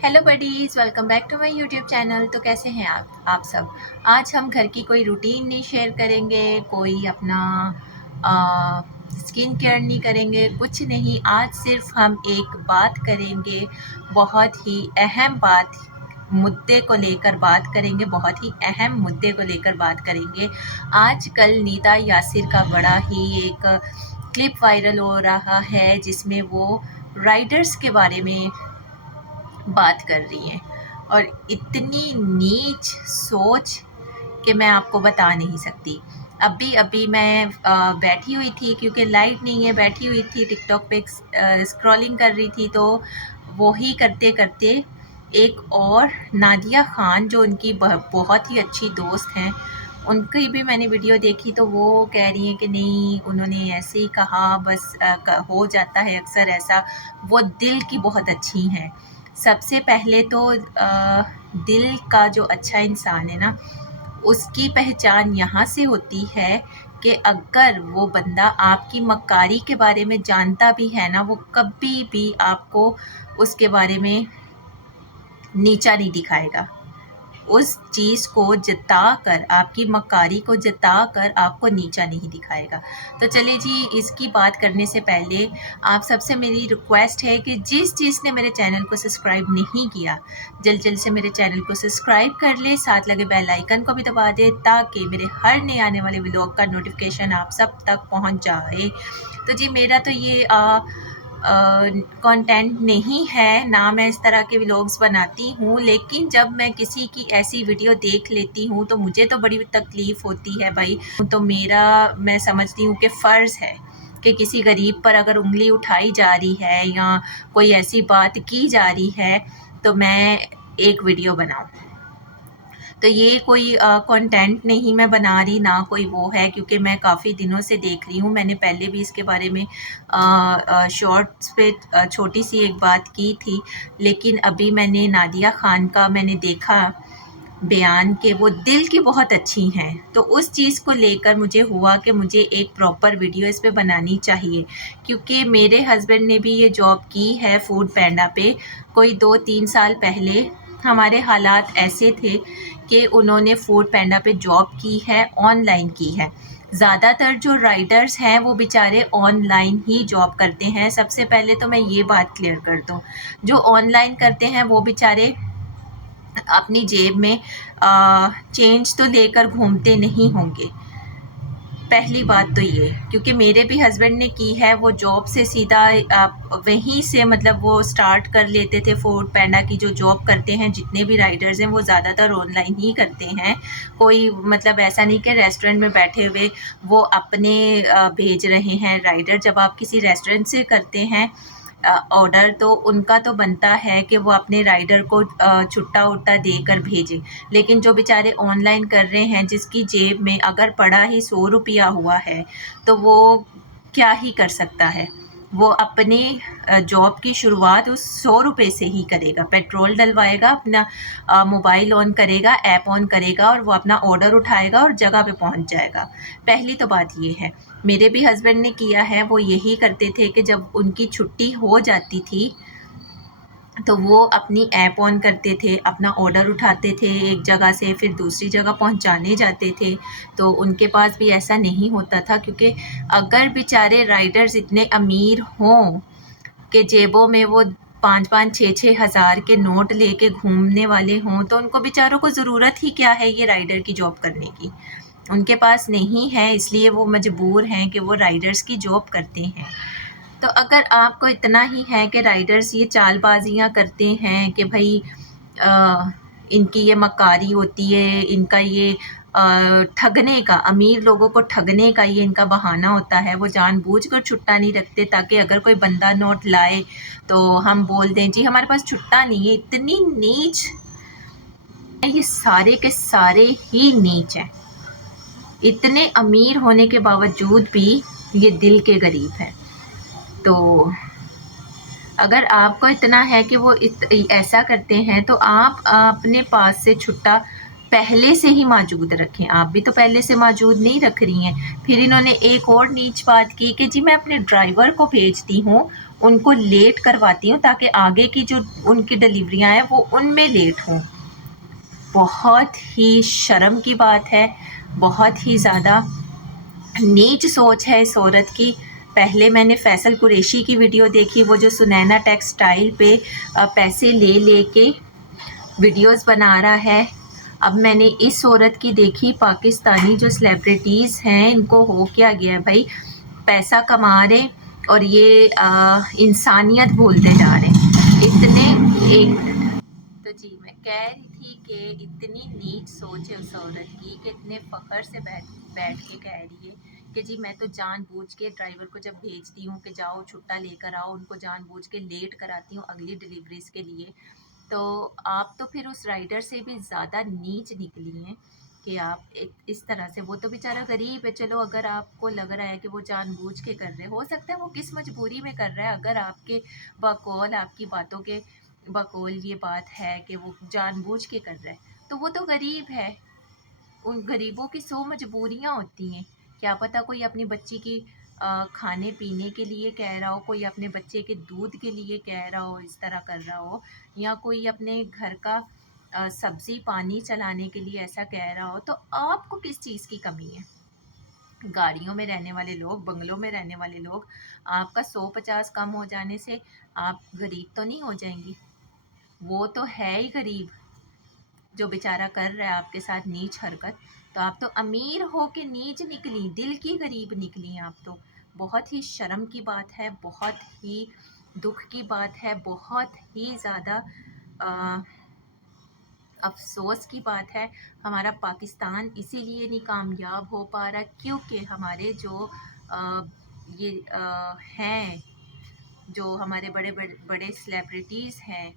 Hello buddies, welcome back to my YouTube channel. तो कैसे हैं आप सब। आज हम घर की कोई रूटीन नहीं शेयर करेंगे, कोई अपना स्किन केयर नहीं करेंगे, कुछ नहीं। आज सिर्फ हम एक बात करेंगे, बहुत ही अहम बात, मुद्दे को लेकर बात करेंगे, बहुत ही अहम मुद्दे को लेकर बात करेंगे। आजकल निदा यासिर का बड़ा ही एक क्लिप वायरल हो रहा है जिसमें वो राइडर्स के बारे में बात कर रही हैं और इतनी नीच सोच कि मैं आपको बता नहीं सकती। अभी अभी मैं बैठी हुई थी, क्योंकि लाइट नहीं है, बैठी हुई थी टिकटॉक पे स्क्रॉलिंग कर रही थी। तो वही करते करते एक और नादिया ख़ान, जो उनकी बहुत ही अच्छी दोस्त हैं, उनकी भी मैंने वीडियो देखी। तो वो कह रही हैं कि नहीं, उन्होंने ऐसे ही कहा, बस हो जाता है अक्सर ऐसा। वो दिल की बहुत अच्छी हैं। सबसे पहले तो दिल का जो अच्छा इंसान है ना, उसकी पहचान यहाँ से होती है कि अगर वो बंदा आपकी मक्कारी के बारे में जानता भी है ना, वो कभी भी आपको उसके बारे में नीचा नहीं दिखाएगा। उस चीज़ को जताकर, आपकी मक्कारी को जताकर आपको नीचा नहीं दिखाएगा। तो चलिए जी, इसकी बात करने से पहले आप सबसे मेरी रिक्वेस्ट है कि जिस ने मेरे चैनल को सब्सक्राइब नहीं किया, जल्द जल्द से मेरे चैनल को सब्सक्राइब कर ले, साथ लगे बेल आइकन को भी दबा दे, ताकि मेरे हर नए आने वाले व्लॉग का नोटिफिकेशन आप सब तक पहुंच जाए। तो जी, मेरा तो ये कंटेंट नहीं है ना, मैं इस तरह के व्लॉग्स बनाती हूँ, लेकिन जब मैं किसी की ऐसी वीडियो देख लेती हूँ तो मुझे तो बड़ी तकलीफ़ होती है भाई। तो मेरा, मैं समझती हूँ कि फ़र्ज़ है कि किसी गरीब पर अगर उंगली उठाई जा रही है या कोई ऐसी बात की जा रही है तो मैं एक वीडियो बनाऊँ। तो ये कोई कंटेंट नहीं मैं बना रही, ना कोई वो है, क्योंकि मैं काफ़ी दिनों से देख रही हूँ। मैंने पहले भी इसके बारे में शॉर्ट्स पे छोटी सी एक बात की थी, लेकिन अभी मैंने नादिया ख़ान का मैंने देखा बयान कि वो दिल की बहुत अच्छी हैं। तो उस चीज़ को लेकर मुझे हुआ कि मुझे एक प्रॉपर वीडियो इस पे बनानी चाहिए, क्योंकि मेरे हस्बैंड ने भी ये जॉब की है फूड पैंडा पे। कोई 2-3 साल पहले हमारे हालात ऐसे थे कि उन्होंने फूड पैंडा पे जॉब की है, ऑनलाइन की है। ज़्यादातर जो राइडर्स हैं वो बेचारे ऑनलाइन ही जॉब करते हैं। सबसे पहले तो मैं ये बात क्लियर कर दूँ, जो ऑनलाइन करते हैं वो बेचारे अपनी जेब में चेंज तो लेकर घूमते नहीं होंगे। पहली बात तो ये, क्योंकि मेरे भी हस्बैंड ने की है, वो जॉब से सीधा वहीं से, मतलब वो स्टार्ट कर लेते थे। फूड पैंडा की जो जॉब करते हैं जितने भी राइडर्स हैं वो ज़्यादातर ऑनलाइन ही करते हैं। कोई मतलब ऐसा नहीं कि रेस्टोरेंट में बैठे हुए वो अपने भेज रहे हैं राइडर। जब आप किसी रेस्टोरेंट से करते हैं ऑर्डर, तो उनका तो बनता है कि वो अपने राइडर को छुट्टा उट्टा देकर भेजें। लेकिन जो बेचारे ऑनलाइन कर रहे हैं, जिसकी जेब में अगर पड़ा ही 100 रुपया हुआ है, तो वो क्या ही कर सकता है। वो अपने जॉब की शुरुआत उस 100 रुपये से ही करेगा। पेट्रोल डलवाएगा, अपना मोबाइल ऑन करेगा, ऐप ऑन करेगा, और वो अपना ऑर्डर उठाएगा और जगह पे पहुंच जाएगा। पहली तो बात ये है। मेरे भी हस्बैंड ने किया है, वो यही करते थे कि जब उनकी छुट्टी हो जाती थी तो वो अपनी ऐप ऑन करते थे, अपना ऑर्डर उठाते थे एक जगह से, फिर दूसरी जगह पहुंचाने जाते थे। तो उनके पास भी ऐसा नहीं होता था, क्योंकि अगर बेचारे राइडर्स इतने अमीर हों कि जेबों में वो 5-5, 6-6 हज़ार के नोट लेके घूमने वाले हों, तो उनको बेचारों को ज़रूरत ही क्या है ये राइडर की जॉब करने की। उनके पास नहीं है, इसलिए वो मजबूर हैं कि वो राइडर्स की जॉब करते हैं। तो अगर आपको इतना ही है कि राइडर्स ये चालबाजियाँ करते हैं कि भाई इनकी ये मक्कारी होती है, इनका ये ठगने का, अमीर लोगों को ठगने का ये इनका बहाना होता है, वो जानबूझकर छुट्टा नहीं रखते ताकि अगर कोई बंदा नोट लाए तो हम बोल दें जी हमारे पास छुट्टा नहीं है। इतनी नीच, ये सारे के सारे ही नीच हैं। इतने अमीर होने के बावजूद भी ये दिल के गरीब हैं। तो अगर आपको इतना है कि वो ऐसा करते हैं, तो आप अपने पास से छुट्टा पहले से ही मौजूद रखें। आप भी तो पहले से मौजूद नहीं रख रही हैं। फिर इन्होंने एक और नीच बात की कि जी मैं अपने ड्राइवर को भेजती हूँ, उनको लेट करवाती हूँ ताकि आगे की जो उनकी डिलीवरियाँ हैं वो उनमें लेट हों। बहुत ही शर्म की बात है, बहुत ही ज़्यादा नीच सोच है इस औरत की। पहले मैंने फैसल कुरैशी की वीडियो देखी, वो जो सुनैना टेक्सटाइल पे पैसे ले लेके वीडियोस बना रहा है। अब मैंने इस औरत की देखी, पाकिस्तानी जो सेलिब्रिटीज़ हैं इनको हो क्या गया है भाई, पैसा कमा रहे और ये इंसानियत भूलते जा रहे हैं। इतने एक तो जी मैं कह रही थी कि इतनी नीच सोच है उस औरत की कि इतने फ़ख्र से बैठ बैठ के कह रही है कि जी मैं तो जानबूझ के ड्राइवर को जब भेजती हूँ कि जाओ छुट्टा लेकर आओ, उनको जानबूझ के लेट कराती हूँ अगली डिलीवरीज के लिए। तो आप तो फिर उस राइडर से भी ज़्यादा नीच निकली हैं कि आप इस तरह से, वो तो बेचारा गरीब है, चलो अगर आपको लग रहा है कि वो जानबूझ के कर रहे, हो सकता है वो किस मजबूरी में कर रहा है। अगर आपके बकौल, आपकी बातों के बकौल ये बात है कि वो जानबूझ के कर रहा है, तो वो तो गरीब है। उन गरीबों की 100 मजबूरियाँ होती हैं। क्या पता कोई अपनी बच्ची की खाने पीने के लिए कह रहा हो, कोई अपने बच्चे के दूध के लिए कह रहा हो, इस तरह कर रहा हो, या कोई अपने घर का सब्ज़ी पानी चलाने के लिए ऐसा कह रहा हो। तो आपको किस चीज़ की कमी है? गाड़ियों में रहने वाले लोग, बंगलों में रहने वाले लोग, आपका 100-50 कम हो जाने से आप गरीब तो नहीं हो जाएंगी। वो तो है ही गरीब जो बेचारा कर रहा है आपके साथ नीच हरकत। तो आप तो अमीर हो के नीच निकली, दिल की गरीब निकली आप तो। बहुत ही शर्म की बात है, बहुत ही दुख की बात है, बहुत ही ज़्यादा अफ़सोस की बात है। हमारा पाकिस्तान इसीलिए नहीं कामयाब हो पा रहा क्योंकि हमारे जो ये हैं, जो हमारे बड़े बड़े बड़े सेलिब्रिटीज़ हैं,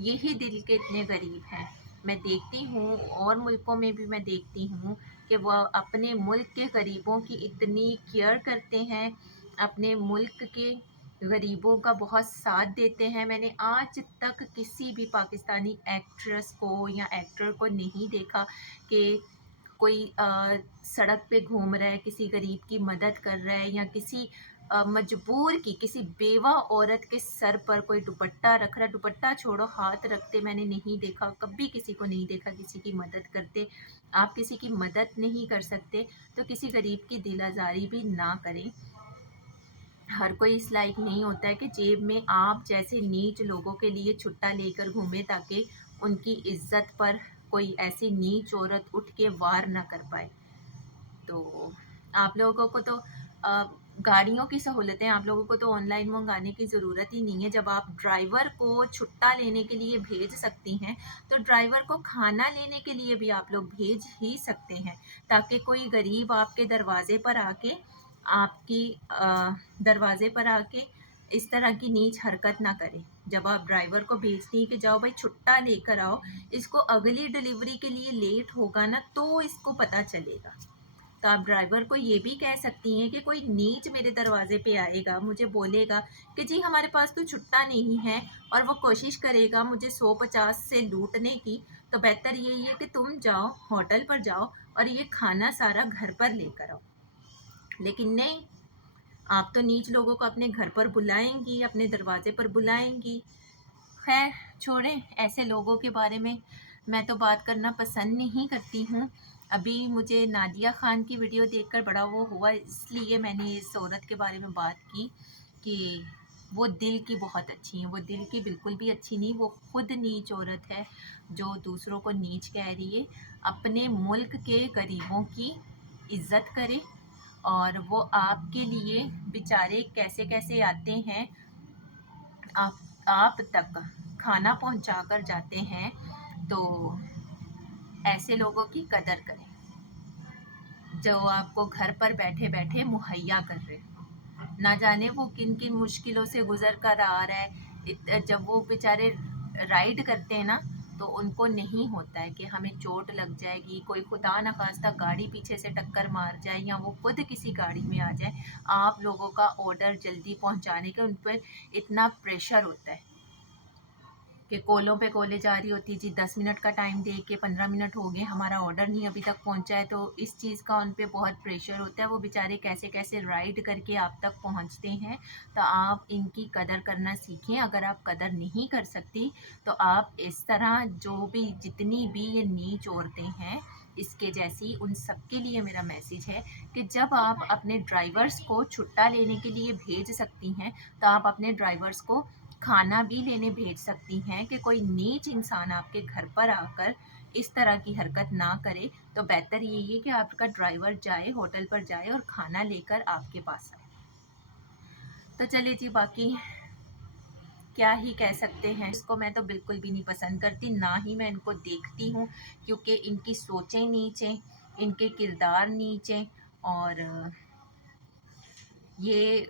यही दिल के इतने गरीब हैं। मैं देखती हूँ और मुल्कों में भी मैं देखती हूँ कि वह अपने मुल्क के गरीबों की इतनी केयर करते हैं, अपने मुल्क के गरीबों का बहुत साथ देते हैं। मैंने आज तक किसी भी पाकिस्तानी एक्ट्रेस को या एक्टर को नहीं देखा कि कोई सड़क पे घूम रहा है, किसी गरीब की मदद कर रहा है, या किसी मजबूर की, किसी बेवा औरत के सर पर कोई दुपट्टा रख रहा, दुपट्टा छोड़ो हाथ रखते मैंने नहीं देखा, कभी किसी को नहीं देखा किसी की मदद करते। आप किसी की मदद नहीं कर सकते तो किसी गरीब की दिल आज़ारी भी ना करें। हर कोई इस लायक नहीं होता है कि जेब में आप जैसे नीच लोगों के लिए छुट्टा लेकर घूमे ताकि उनकी इज्जत पर कोई ऐसी नीच औरत उठ के वार ना कर पाए। तो आप लोगों को तो गाड़ियों की सहूलतें आप लोगों को तो ऑनलाइन मंगाने की ज़रूरत ही नहीं है। जब आप ड्राइवर को छुट्टा लेने के लिए भेज सकती हैं तो ड्राइवर को खाना लेने के लिए भी आप लोग भेज ही सकते हैं, ताकि कोई गरीब आपके दरवाजे पर आके आपकी दरवाजे पर आके इस तरह की नीच हरकत ना करे। जब आप ड्राइवर को भेजती हैं कि जाओ भाई छुट्टा लेकर आओ, इसको अगली डिलीवरी के लिए लेट होगा ना तो इसको पता चलेगा। तो आप ड्राइवर को ये भी कह सकती हैं कि कोई नीच मेरे दरवाजे पे आएगा, मुझे बोलेगा कि जी हमारे पास तो छुट्टा नहीं है, और वो कोशिश करेगा मुझे 100-50 से लूटने की, तो बेहतर यही है कि तुम जाओ होटल पर जाओ और ये खाना सारा घर पर लेकर आओ। लेकिन नहीं, आप तो नीच लोगों को अपने घर पर बुलाएंगी, अपने दरवाजे पर बुलाएंगी। खैर छोड़ें, ऐसे लोगों के बारे में मैं तो बात करना पसंद नहीं करती हूँ। अभी मुझे नादिया ख़ान की वीडियो देखकर बड़ा वो हुआ, इसलिए मैंने इस औरत के बारे में बात की कि वो दिल की बहुत अच्छी हैं। वो दिल की बिल्कुल भी अच्छी नहीं, वो खुद नीच औरत है जो दूसरों को नीच कह रही है। अपने मुल्क के गरीबों की इज़्ज़त करे, और वो आपके लिए बेचारे कैसे कैसे आते हैं, आप तक खाना पहुंचा कर जाते हैं। तो ऐसे लोगों की कदर करें जो आपको घर पर बैठे बैठे मुहैया कर रहे हैं। ना जाने वो किन किन मुश्किलों से गुजर कर आ रहा है। जब वो बेचारे राइड करते हैं ना तो उनको नहीं होता है कि हमें चोट लग जाएगी, कोई खुदा न खास्ता गाड़ी पीछे से टक्कर मार जाए या वो खुद किसी गाड़ी में आ जाए। आप लोगों का ऑर्डर जल्दी पहुंचाने का उन पर इतना प्रेशर होता है। कि कोलों पे कोले जा रही होती जी, 10 मिनट का टाइम दे के 15 मिनट हो गए, हमारा ऑर्डर नहीं अभी तक पहुंचा है। तो इस चीज़ का उन पे बहुत प्रेशर होता है, वो बेचारे कैसे कैसे राइड करके आप तक पहुंचते हैं। तो आप इनकी कदर करना सीखें। अगर आप कदर नहीं कर सकती तो आप इस तरह जो भी जितनी भी ये नीच औरतें हैं इसके जैसी, उन सब के लिए मेरा मैसेज है कि जब आप अपने ड्राइवर्स को छुट्टा लेने के लिए भेज सकती हैं तो आप अपने ड्राइवर्स को खाना भी लेने भेज सकती हैं कि कोई नीच इंसान आपके घर पर आकर इस तरह की हरकत ना करे। तो बेहतर यही है कि आपका ड्राइवर जाए, होटल पर जाए और खाना लेकर आपके पास आए। तो चलिए जी, बाकी क्या ही कह सकते हैं। इसको मैं तो बिल्कुल भी नहीं पसंद करती, ना ही मैं इनको देखती हूँ, क्योंकि इनकी सोचें नीच हैं, इनके किरदार नीच हैं। और ये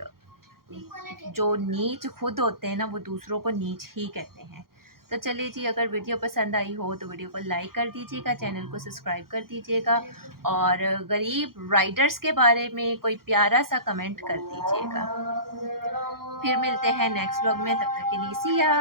जो नीच खुद होते हैं ना, वो दूसरों को नीच ही कहते हैं। तो चलिए जी, अगर वीडियो पसंद आई हो तो वीडियो को लाइक कर दीजिएगा, चैनल को सब्सक्राइब कर दीजिएगा और गरीब राइडर्स के बारे में कोई प्यारा सा कमेंट कर दीजिएगा। फिर मिलते हैं नेक्स्ट व्लॉग में, तब तक के लिए सिया।